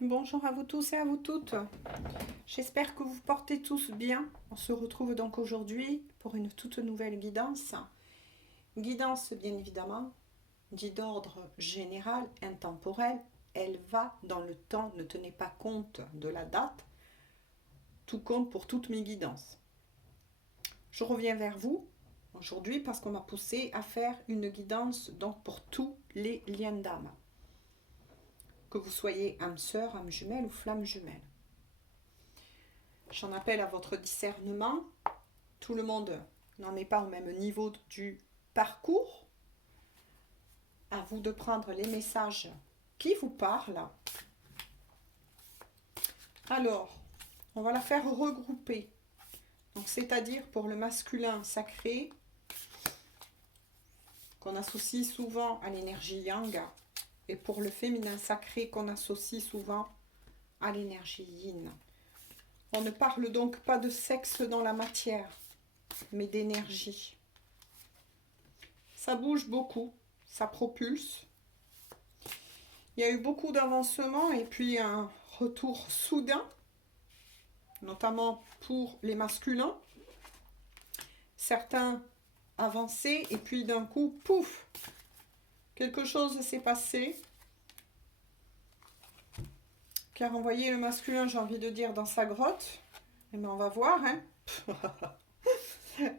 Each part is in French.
Bonjour à vous tous et à vous toutes. J'espère que vous portez tous bien. On se retrouve donc aujourd'hui pour une toute nouvelle guidance. Guidance, bien évidemment, dit d'ordre général, intemporel. Elle va dans le temps, ne tenez pas compte de la date. Tout compte pour toutes mes guidances. Je reviens vers vous aujourd'hui parce qu'on m'a poussé à faire une guidance donc pour tous les liens d'âme. Que vous soyez âme sœur, âme jumelle ou flamme jumelle. J'en appelle à votre discernement. Tout le monde n'en est pas au même niveau du parcours. À vous de prendre les messages qui vous parlent. Alors, on va la faire regrouper. Donc, c'est-à-dire pour le masculin sacré, qu'on associe souvent à l'énergie yang, et pour le féminin sacré, qu'on associe souvent à l'énergie yin. On ne parle donc pas de sexe dans la matière, mais d'énergie. Ça bouge beaucoup, ça propulse. Il y a eu beaucoup d'avancements et puis un retour soudain, notamment pour les masculins. Certains avançaient et puis d'un coup, pouf, quelque chose s'est passé qui a renvoyé le masculin, j'ai envie de dire, dans sa grotte. Eh bien, on va voir, hein.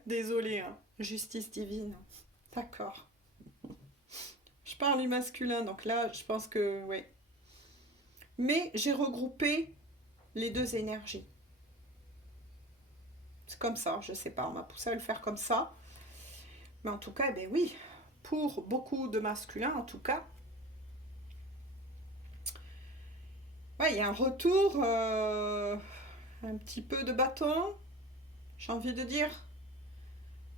Désolée, hein. Justice divine. D'accord. Je parle du masculin, donc là, je pense que, oui. Mais j'ai regroupé les deux énergies. C'est comme ça, je sais pas, on m'a poussé à le faire comme ça. Mais en tout cas, eh bien oui, pour beaucoup de masculins, en tout cas, ouais, il y a un retour, un petit peu de bâton, j'ai envie de dire,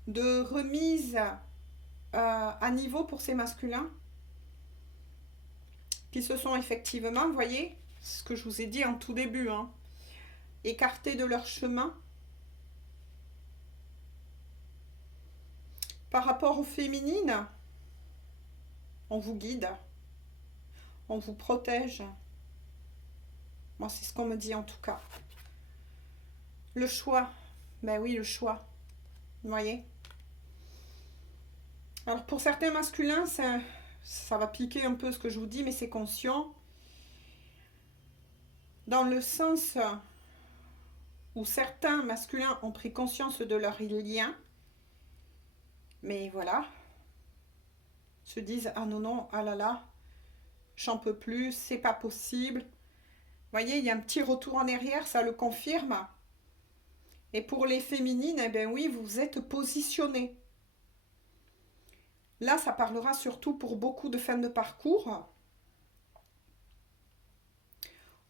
de remise à niveau pour ces masculins qui se sont effectivement, vous voyez, ce que je vous ai dit en tout début, hein, écartés de leur chemin. Par rapport aux féminines, on vous guide, on vous protège. Moi, c'est ce qu'on me dit en tout cas. Le choix, ben oui, le choix. Vous voyez. Alors pour certains masculins, ça va piquer un peu ce que je vous dis, mais c'est conscient. Dans le sens où certains masculins ont pris conscience de leur lien, mais voilà, se disent ah non non, ah là là, j'en peux plus, c'est pas possible. Vous voyez, il y a un petit retour en arrière, ça le confirme. Et pour les féminines, eh bien oui, vous êtes positionnés. Là, ça parlera surtout pour beaucoup de fins de parcours,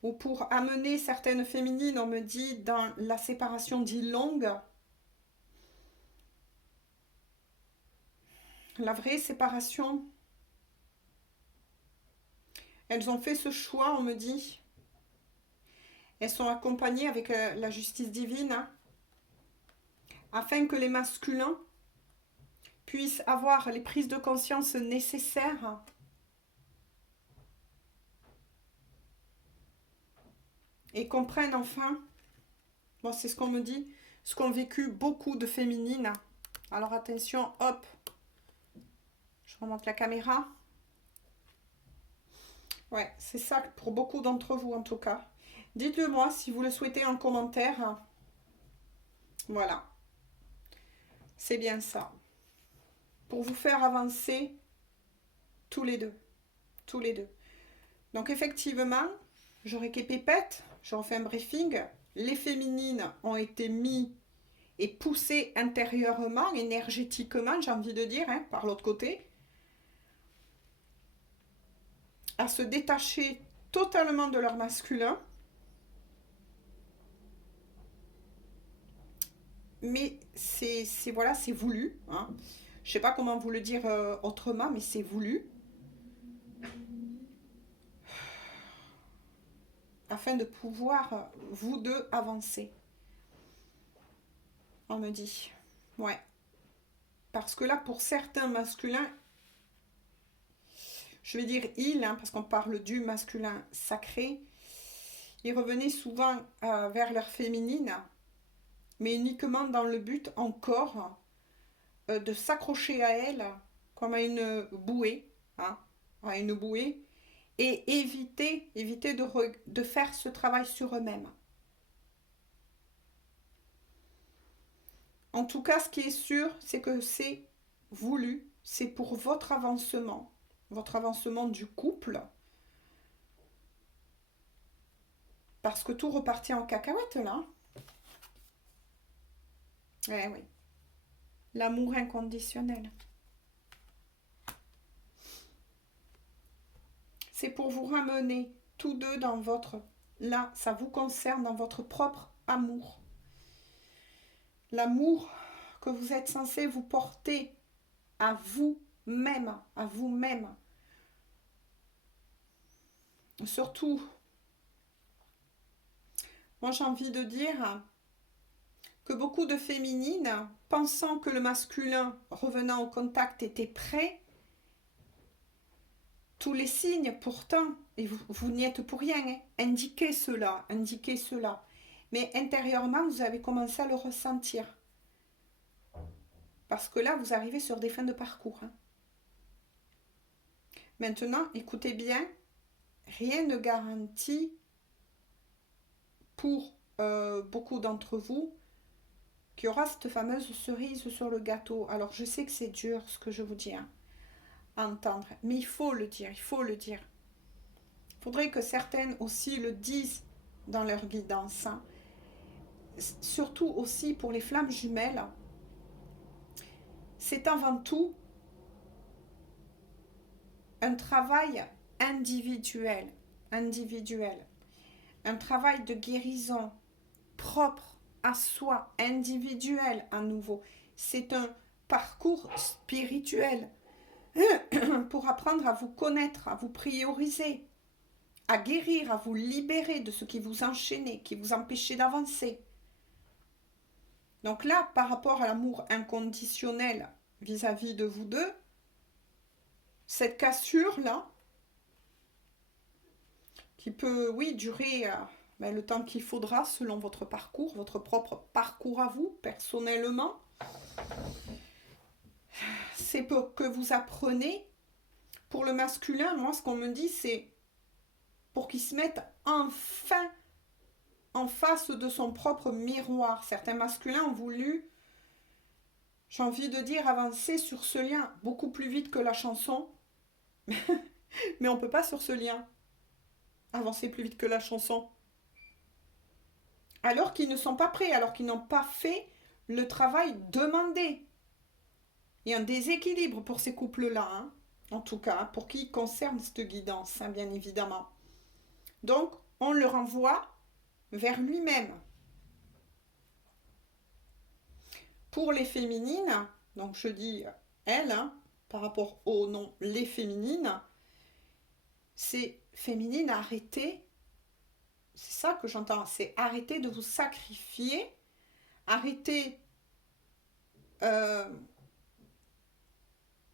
ou pour amener certaines féminines, on me dit, dans la séparation dite longue, la vraie séparation. Elles ont fait ce choix, on me dit. Elles sont accompagnées avec la justice divine, hein, afin que les masculins puissent avoir les prises de conscience nécessaires et comprennent enfin, bon, c'est ce qu'on me dit, ce qu'ont vécu beaucoup de féminines. Alors attention, hop, je remonte la caméra. Ouais, c'est ça pour beaucoup d'entre vous en tout cas. Dites-le moi si vous le souhaitez en commentaire. Voilà, c'est bien ça. Pour vous faire avancer tous les deux. Tous les deux. Donc effectivement, je récapépète, je refais un briefing. Les féminines ont été mises et poussées intérieurement, énergétiquement, j'ai envie de dire, hein, par l'autre côté, à se détacher totalement de leur masculin. Mais c'est voilà, c'est voulu. Hein. Je ne sais pas comment vous le dire autrement, mais c'est voulu. Afin de pouvoir, vous deux, avancer. On me dit. Ouais. Parce que là, pour certains masculins, je vais dire il, hein, parce qu'on parle du masculin sacré, Ils revenaient souvent vers leur féminine, mais uniquement dans le but encore de s'accrocher à elle comme à une bouée, hein, à une bouée, et éviter de faire ce travail sur eux-mêmes. En tout cas, ce qui est sûr, c'est que c'est voulu, c'est pour votre avancement du couple, parce que tout repartit en cacahuète là. Eh oui, l'amour inconditionnel. C'est pour vous ramener tous deux dans votre... Là, ça vous concerne dans votre propre amour. L'amour que vous êtes censé vous porter à vous-même, à vous-même. Surtout, moi j'ai envie de dire que beaucoup de féminines, pensant que le masculin revenant au contact était prêt, tous les signes pourtant, et vous n'y êtes pour rien, hein, indiquez cela. Mais intérieurement, vous avez commencé à le ressentir. Parce que là, vous arrivez sur des fins de parcours. Hein. Maintenant, écoutez bien, rien ne garantit pour beaucoup d'entre vous qu'il y aura cette fameuse cerise sur le gâteau. Alors, je sais que c'est dur ce que je vous dis, hein, à entendre, mais il faut le dire, Il faudrait que certaines aussi le disent dans leur guidance. Hein. Surtout aussi pour les flammes jumelles. C'est avant tout un travail individuel, un travail de guérison propre à soi, individuel à nouveau. C'est un parcours spirituel pour apprendre à vous connaître, à vous prioriser, à guérir, à vous libérer de ce qui vous enchaînait, qui vous empêchait d'avancer. Donc là, par rapport à l'amour inconditionnel vis-à-vis de vous deux, cette cassure-là, qui peut, oui, durer le temps qu'il faudra selon votre parcours, votre propre parcours à vous, personnellement, c'est pour que vous appreniez. Pour le masculin, moi, ce qu'on me dit, c'est pour qu'il se mette enfin en face de son propre miroir. Certains masculins ont voulu, j'ai envie de dire, avancer sur ce lien beaucoup plus vite que la chanson. Mais on ne peut pas sur ce lien avancer plus vite que la chanson. Alors qu'ils ne sont pas prêts, alors qu'ils n'ont pas fait le travail demandé. Il y a un déséquilibre pour ces couples-là, hein, en tout cas, pour qui concerne cette guidance, hein, bien évidemment. Donc, on le renvoie vers lui-même. Pour les féminines, donc je dis elles, hein, par rapport au nom les féminines, c'est féminine, arrêtez, c'est ça que j'entends, c'est arrêter de vous sacrifier, arrêtez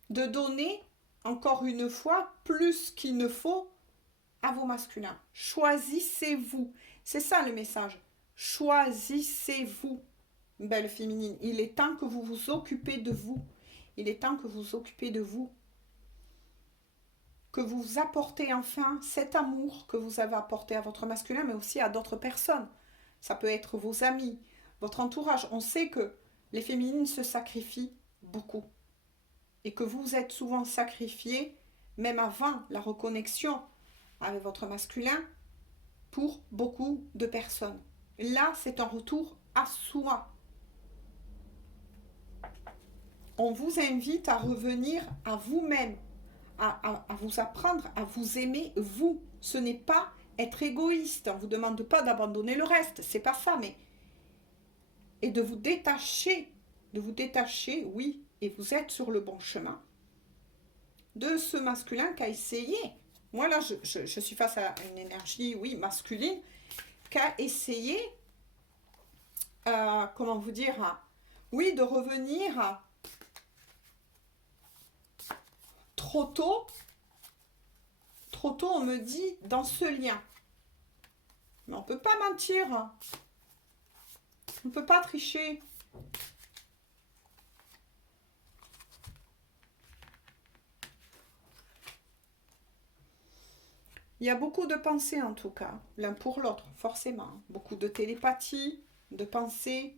de donner, encore une fois, plus qu'il ne faut à vos masculins. Choisissez-vous. C'est ça le message. Choisissez-vous, belle féminine. Il est temps que vous vous occupez de vous. Il est temps que vous vous occupez de vous. Que vous apportez enfin cet amour que vous avez apporté à votre masculin, mais aussi à d'autres personnes. Ça peut être vos amis, votre entourage. On sait que les féminines se sacrifient beaucoup. Et que vous êtes souvent sacrifiés, même avant la reconnexion avec votre masculin, pour beaucoup de personnes. Là, c'est un retour à soi. On vous invite à revenir à vous-même, à vous apprendre à vous aimer vous. Ce n'est pas être égoïste. On ne vous demande pas d'abandonner le reste. C'est pas ça, mais... Et de vous détacher, oui, et vous êtes sur le bon chemin, de ce masculin qui a essayé. Moi, là, je suis face à une énergie, oui, masculine, qui a essayé, comment vous dire, oui, de revenir trop tôt, on me dit, dans ce lien. on ne peut pas mentir. On ne peut pas tricher. Il y a beaucoup de pensées en tout cas, l'un pour l'autre, forcément. Beaucoup de télépathie, de pensées.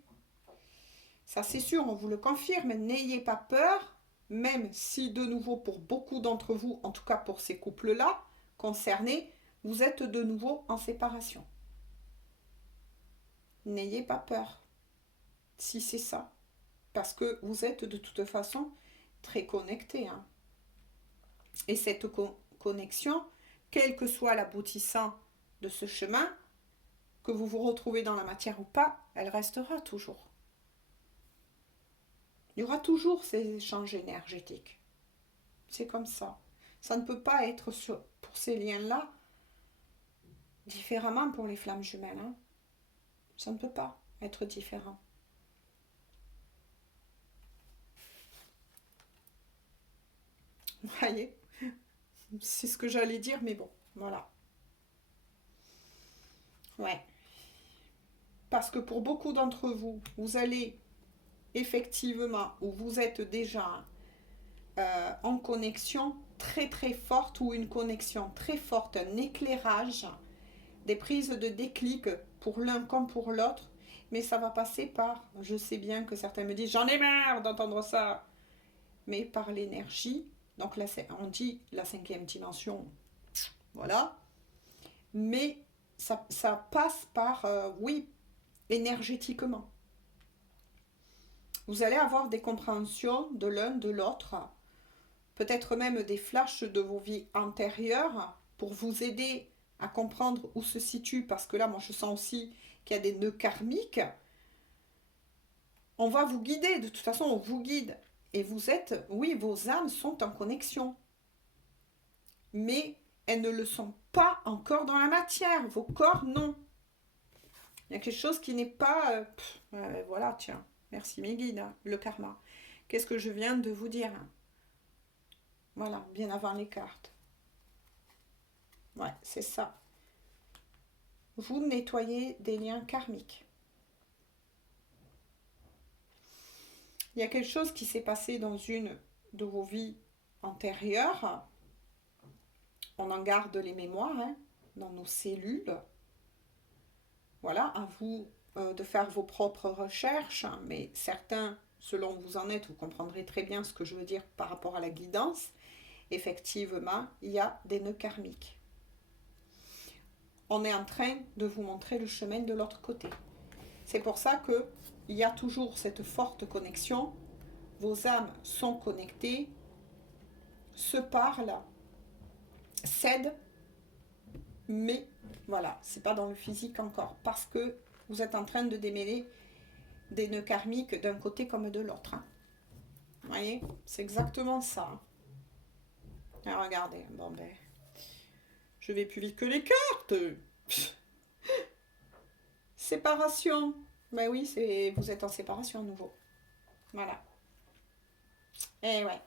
Ça c'est sûr, on vous le confirme. N'ayez pas peur, même si de nouveau pour beaucoup d'entre vous, en tout cas pour ces couples-là concernés, vous êtes de nouveau en séparation. N'ayez pas peur, si c'est ça. Parce que vous êtes de toute façon très connectés. Hein. Et cette connexion, quel que soit l'aboutissant de ce chemin, que vous vous retrouvez dans la matière ou pas, elle restera toujours. Il y aura toujours ces échanges énergétiques. C'est comme ça. Ça ne peut pas être pour ces liens-là différemment pour les flammes jumelles. Hein. Ça ne peut pas être différent. Vous voyez ? C'est ce que j'allais dire, mais bon, voilà. Ouais. Parce que pour beaucoup d'entre vous, vous allez effectivement, ou vous êtes déjà en connexion très très forte, ou une connexion très forte, un éclairage, des prises de déclic pour l'un comme pour l'autre, mais ça va passer par, je sais bien que certains me disent, j'en ai marre d'entendre ça, mais par l'énergie. Donc là, on dit la 5e dimension, voilà. Mais ça passe par, oui, énergétiquement. Vous allez avoir des compréhensions de l'un, de l'autre, peut-être même des flashs de vos vies antérieures pour vous aider à comprendre où se situe, parce que là, moi, je sens aussi qu'il y a des nœuds karmiques. On va vous guider, de toute façon, on vous guide. Et vous êtes, oui, vos âmes sont en connexion. Mais elles ne le sont pas encore dans la matière. Vos corps, non. Il y a quelque chose qui n'est pas... voilà, tiens. Merci mes guides, hein, le karma. Qu'est-ce que je viens de vous dire? Voilà, bien avant les cartes. Ouais, c'est ça. Vous nettoyez des liens karmiques. Il y a quelque chose qui s'est passé dans une de vos vies antérieures. On en garde les mémoires hein, dans nos cellules. Voilà, à vous de faire vos propres recherches, mais certains, selon où vous en êtes, vous comprendrez très bien ce que je veux dire par rapport à la guidance. Effectivement, il y a des nœuds karmiques. On est en train de vous montrer le chemin de l'autre côté. C'est pour ça qu'il y a toujours cette forte connexion. Vos âmes sont connectées, se parlent, s'aident, mais voilà, c'est pas dans le physique encore, parce que vous êtes en train de démêler des nœuds karmiques d'un côté comme de l'autre. Hein. Vous voyez, c'est exactement ça. Ah, regardez, bon ben, je vais plus vite que les cartes. Séparation. Ben oui, vous êtes en séparation à nouveau. Voilà. Et ouais,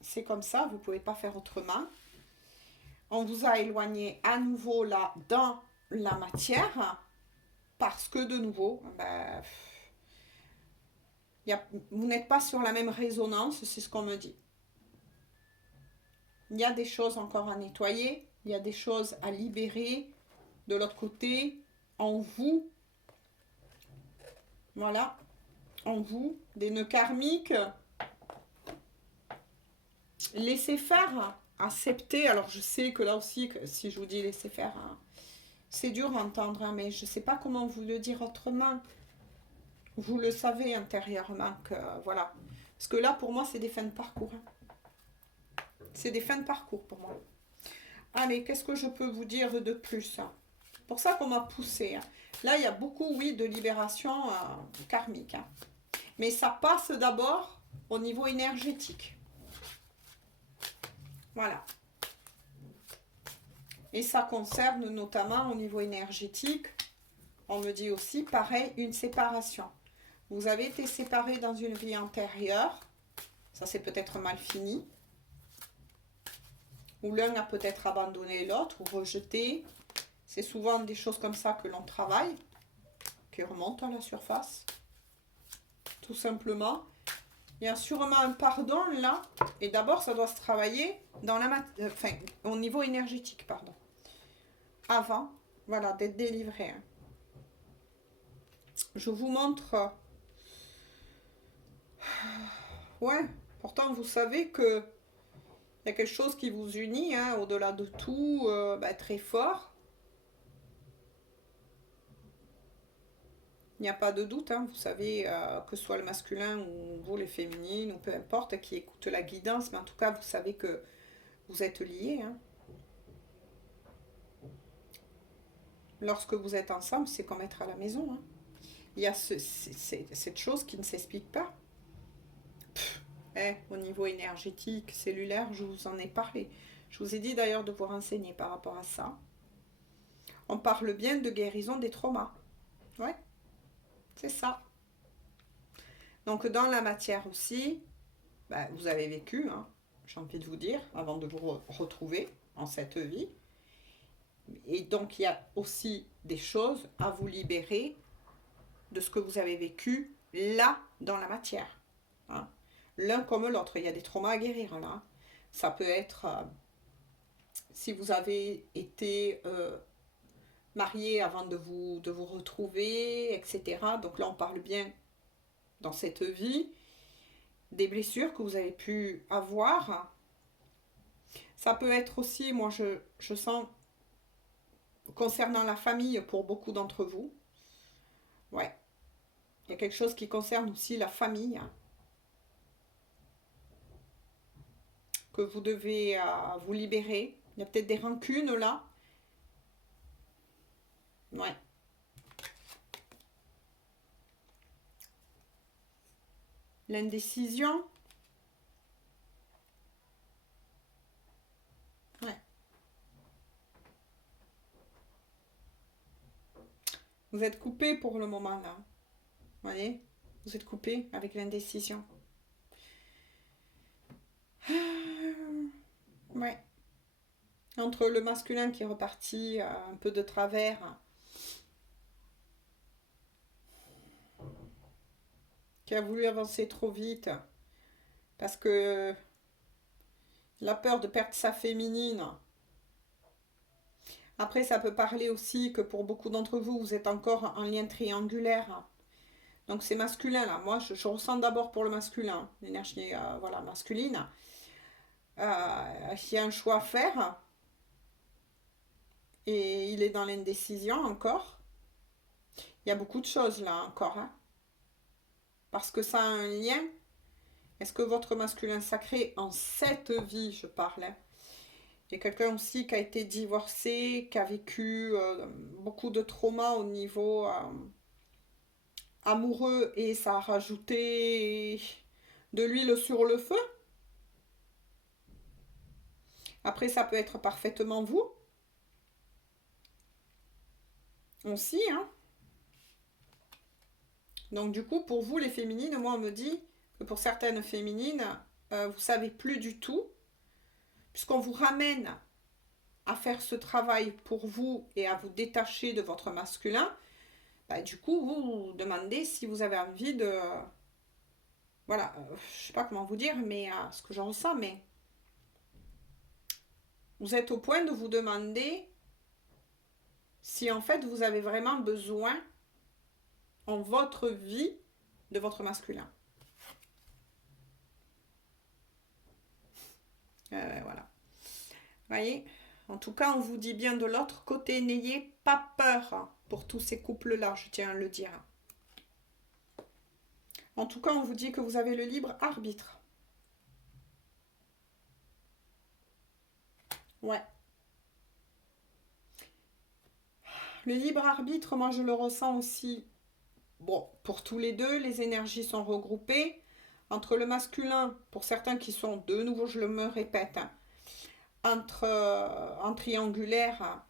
c'est comme ça, vous ne pouvez pas faire autrement. On vous a éloigné à nouveau là dans la matière parce que de nouveau, ben, vous n'êtes pas sur la même résonance, c'est ce qu'on me dit. Il y a des choses encore à nettoyer, il y a des choses à libérer de l'autre côté, en vous. Voilà, en vous, des nœuds karmiques. Laissez faire, accepter. Alors je sais que là aussi, que si je vous dis laissez faire, hein, c'est dur à entendre, hein, mais je ne sais pas comment vous le dire autrement. Vous le savez intérieurement que voilà. Parce que là, pour moi, c'est des fins de parcours. Hein. C'est des fins de parcours pour moi. Allez, qu'est-ce que je peux vous dire de plus hein? Pour ça qu'on m'a poussé. Hein. Là, il y a beaucoup, oui, de libération karmique. Hein. Mais ça passe d'abord au niveau énergétique. Voilà. Et ça concerne notamment au niveau énergétique, on me dit aussi, pareil, une séparation. Vous avez été séparés dans une vie antérieure, ça c'est peut-être mal fini, ou l'un a peut-être abandonné l'autre, ou rejeté. C'est souvent des choses comme ça que l'on travaille, qui remontent à la surface, tout simplement. Il y a sûrement un pardon là, et d'abord ça doit se travailler dans au niveau énergétique, pardon. Avant, voilà, d'être délivré. Hein. Je vous montre. Ouais, pourtant vous savez que il y a quelque chose qui vous unit, hein, au-delà de tout, très fort. Il n'y a pas de doute, hein, vous savez, que ce soit le masculin ou vous les féminines, ou peu importe, qui écoute la guidance, mais en tout cas, vous savez que vous êtes liés. Hein. Lorsque vous êtes ensemble, c'est comme être à la maison. Hein. Il y a cette chose qui ne s'explique pas. Au niveau énergétique, cellulaire, je vous en ai parlé. Je vous ai dit d'ailleurs de vous renseigner par rapport à ça. On parle bien de guérison des traumas. Ouais, c'est ça. Donc dans la matière aussi, vous avez vécu, hein, j'ai envie de vous dire, avant de vous retrouver en cette vie. Et donc il y a aussi des choses à vous libérer de ce que vous avez vécu là dans la matière. Hein. L'un comme l'autre, il y a des traumas à guérir là. Ça peut être si vous avez été marié avant de vous retrouver, etc. Donc là on parle bien dans cette vie des blessures que vous avez pu avoir. Ça peut être aussi, moi je sens, concernant la famille pour beaucoup d'entre vous. Ouais. Il y a quelque chose qui concerne aussi la famille. Que vous devez vous libérer. Il y a peut-être des rancunes là. Ouais. L'indécision. Ouais. Vous êtes coupé pour le moment là. Vous voyez? Vous êtes coupé avec l'indécision. Ouais. Entre le masculin qui est reparti un peu de travers, qui a voulu avancer trop vite, parce que la peur de perdre sa féminine. Après, ça peut parler aussi que pour beaucoup d'entre vous, vous êtes encore en lien triangulaire. Donc c'est masculin là. Moi, je ressens d'abord pour le masculin, l'énergie masculine. Il y a un choix à faire. Et il est dans l'indécision encore. Il y a beaucoup de choses là encore. Hein. Parce que ça a un lien. Est-ce que votre masculin sacré, en cette vie, je parle, hein, il y a quelqu'un aussi qui a été divorcé, qui a vécu beaucoup de traumas au niveau amoureux et ça a rajouté de l'huile sur le feu. Après, ça peut être parfaitement vous. Aussi, hein. Donc du coup, pour vous les féminines, moi on me dit que pour certaines féminines, vous savez plus du tout, puisqu'on vous ramène à faire ce travail pour vous et à vous détacher de votre masculin, du coup vous vous demandez si vous avez envie de... Voilà, je sais pas comment vous dire, mais ce que j'en ressens, mais vous êtes au point de vous demander si en fait vous avez vraiment besoin en votre vie de votre masculin. Voilà. Vous voyez ? En tout cas, on vous dit bien de l'autre côté, n'ayez pas peur pour tous ces couples-là, je tiens à le dire. En tout cas, on vous dit que vous avez le libre arbitre. Ouais. Le libre arbitre, moi je le ressens aussi. Bon, pour tous les deux, les énergies sont regroupées. Entre le masculin, pour certains qui sont de nouveau, je me répète, en triangulaire,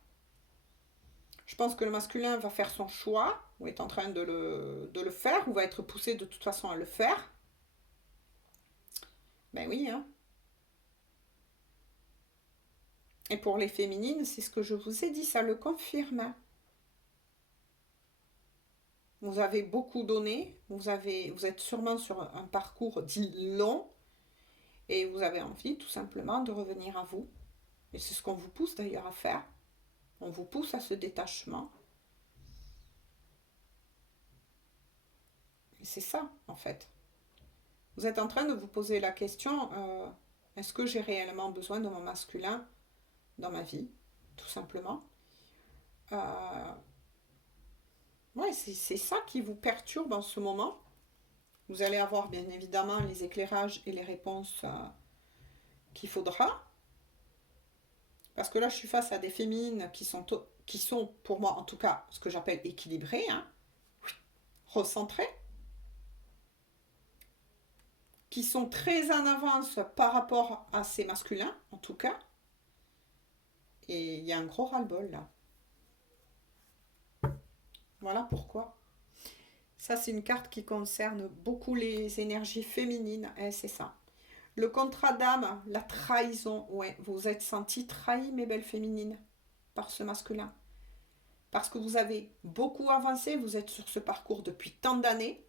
je pense que le masculin va faire son choix, ou est en train de le faire, ou va être poussé de toute façon à le faire. Ben oui, hein. Et pour les féminines, c'est ce que je vous ai dit, ça le confirme. Vous avez beaucoup donné, vous êtes sûrement sur un parcours dit long, et vous avez envie tout simplement de revenir à vous. Et c'est ce qu'on vous pousse d'ailleurs à faire. On vous pousse à ce détachement. Et c'est ça, en fait. Vous êtes en train de vous poser la question, est-ce que j'ai réellement besoin de mon masculin dans ma vie, tout simplement. Ouais, c'est ça qui vous perturbe en ce moment. Vous allez avoir bien évidemment les éclairages et les réponses qu'il faudra. Parce que là, je suis face à des féminines qui sont pour moi, en tout cas, ce que j'appelle équilibrées, hein, recentrées, qui sont très en avance par rapport à ces masculins, en tout cas. Et il y a un gros ras-le-bol là. Voilà pourquoi. Ça, c'est une carte qui concerne beaucoup les énergies féminines. C'est ça. Le contrat d'âme, la trahison. Ouais, vous vous êtes senti trahi, mes belles féminines, par ce masculin. Parce que vous avez beaucoup avancé, vous êtes sur ce parcours depuis tant d'années.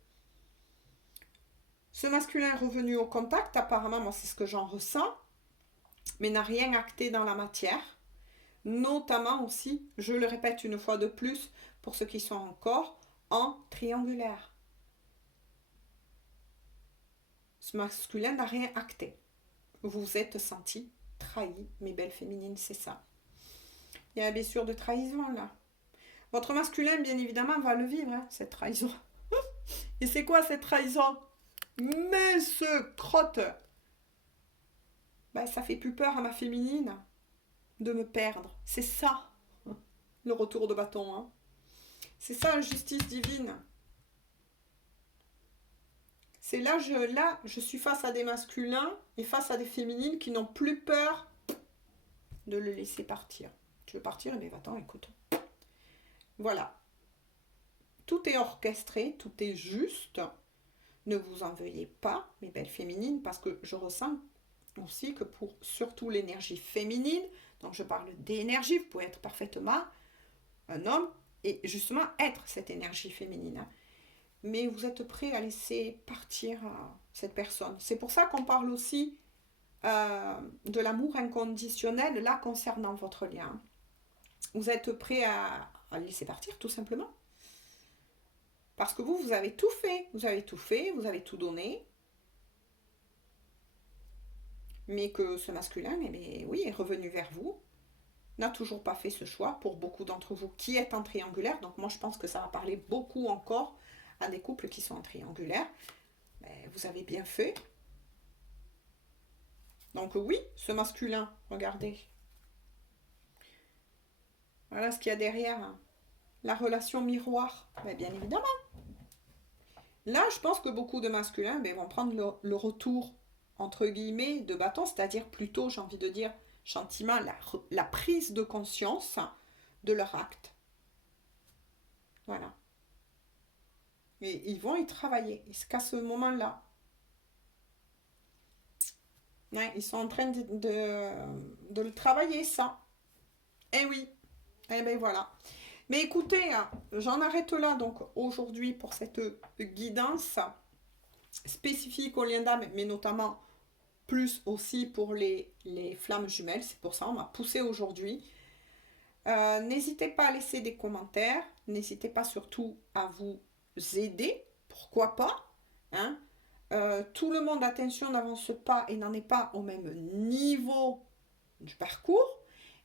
Ce masculin est revenu au contact, apparemment, moi c'est ce que j'en ressens, mais n'a rien acté dans la matière. Notamment aussi, je le répète une fois de plus, pour ceux qui sont encore en triangulaire. Ce masculin n'a rien acté. Vous vous êtes senti trahi, mes belles féminines, c'est ça. Il y a la blessure de trahison là. Votre masculin, bien évidemment, va le vivre, hein, cette trahison. Et c'est quoi cette trahison? Mais ce crotte, ben, ça fait plus peur à ma féminine de me perdre. C'est ça, le retour de bâton. Hein. C'est ça, la justice divine. C'est là, je suis face à des masculins et face à des féminines qui n'ont plus peur de le laisser partir. Tu veux partir? Eh bien, va-t'en, écoute. Voilà. Tout est orchestré, tout est juste. Ne vous en veuillez pas, mes belles féminines, parce que je ressens aussi que pour surtout l'énergie féminine, donc je parle d'énergie, vous pouvez être parfaitement un homme et justement être cette énergie féminine. Mais vous êtes prêt à laisser partir cette personne. C'est pour ça qu'on parle aussi de l'amour inconditionnel, là, concernant votre lien. Vous êtes prêt à le laisser partir, tout simplement. Parce que vous avez tout fait. Vous avez tout fait, vous avez tout donné. Mais que ce masculin, eh bien, oui, est revenu vers vous. N'a toujours pas fait ce choix pour beaucoup d'entre vous qui êtes en triangulaire. Donc moi, je pense que ça va parler beaucoup encore à des couples qui sont en triangulaire. Mais vous avez bien fait. Donc oui, ce masculin, regardez. Voilà ce qu'il y a derrière. La relation miroir. Mais bien évidemment. Là, je pense que beaucoup de masculins vont prendre le retour, entre guillemets, de bâton, c'est-à-dire plutôt, j'ai envie de dire, gentiment, la prise de conscience de leur acte. Voilà. Et ils vont y travailler. Et c'est qu'à ce moment-là, ouais, ils sont en train de le travailler, ça. Eh oui. Eh bien voilà. Mais écoutez, j'en arrête là donc aujourd'hui pour cette guidance spécifique au lien d'âme, mais notamment plus aussi pour les flammes jumelles. C'est pour ça qu'on m'a poussé aujourd'hui. N'hésitez pas à laisser des commentaires. N'hésitez pas surtout à vous aider. Pourquoi pas, hein. Tout le monde, attention, n'avance pas et n'en est pas au même niveau du parcours.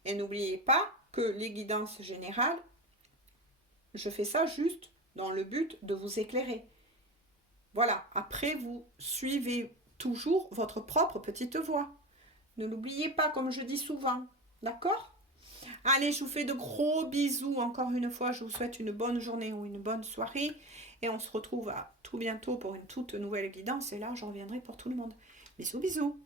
Et n'oubliez pas que les guidances générales, je fais ça juste dans le but de vous éclairer. Voilà, après vous suivez toujours votre propre petite voix. Ne l'oubliez pas, comme je dis souvent. D'accord? Allez, je vous fais de gros bisous. Encore une fois, je vous souhaite une bonne journée ou une bonne soirée. Et on se retrouve à tout bientôt pour une toute nouvelle guidance. Et là, j'en reviendrai pour tout le monde. Bisous, bisous.